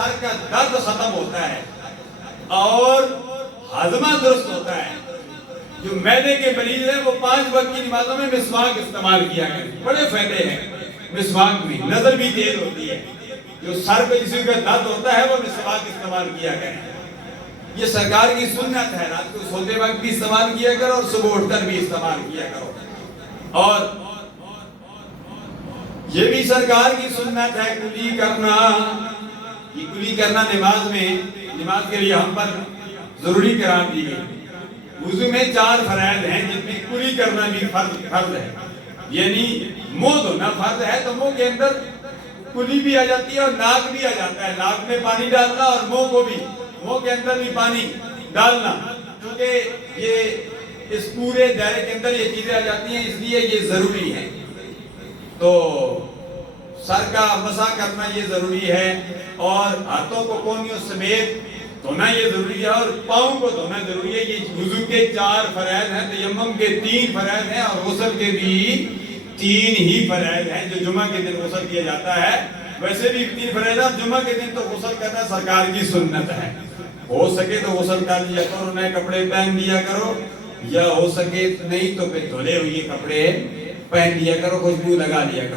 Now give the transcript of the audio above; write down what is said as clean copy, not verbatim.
سر کا درد ختم ہوتا ہے اور ہاضمہ درست ہوتا ہے. جو معدے کے مریض ہیں وہ 5 وقت کی نمازوں میں مسواک استعمال کیا کریں. بڑے فائدے ہیں مسواک میں. نظر بھی تیز ہوتی ہے. جو سر پہ کسی کا درد ہوتا ہے وہ مسواک استعمال کیا کریں. یہ سرکار کی سنت ہے. رات کو سوتے وقت بھی استعمال کیا کرو اور صبح اٹھ کر بھی استعمال کیا کرو. اور یہ بھی سرکار کی سنت ہے کلی کرنا. یہ کلی کرنا نماز کے لیے ہم پر ضروری قرار دی گئی. وضو میں 4 فرائض ہیں جن میں کلی کرنا بھی فرض ہے. یعنی منہ دھونا فرض ہے تو منہ کے اندر کلی بھی آ جاتی ہے اور ناک بھی آ جاتا ہے. ناک میں پانی ڈالنا اور منہ کے اندر بھی پانی ڈالنا, کیونکہ یہ اس پورے دائرے کے اندر یہ چیزیں آ جاتی ہیں, اس لیے یہ ضروری ہے. تو سر کا مسح کرنا یہ ضروری ہے اور ہاتھوں کو کونیوں سمیت دھونا یہ ضروری ہے اور پاؤں کو دھونا ضروری ہے. یہ وضو کے 4 فرائض ہیں, تیمم کے 3 فرائض ہیں اور غسل کے بھی 3 ہی فرائض ہیں. جو جمعہ کے دن غسل کیا جاتا ہے ویسے بھی 3 فرائض ہیں. جمعہ کے دن تو غسل کرنا سرکار کی سنت ہے. ہو سکے تو غسل کر لیا کرو, نئے کپڑے پہن لیا کرو, یا ہو سکے نہیں تو پھر دھلے ہوئے کپڑے پہن لیا کرو, خوشبو لگا لیا کرو.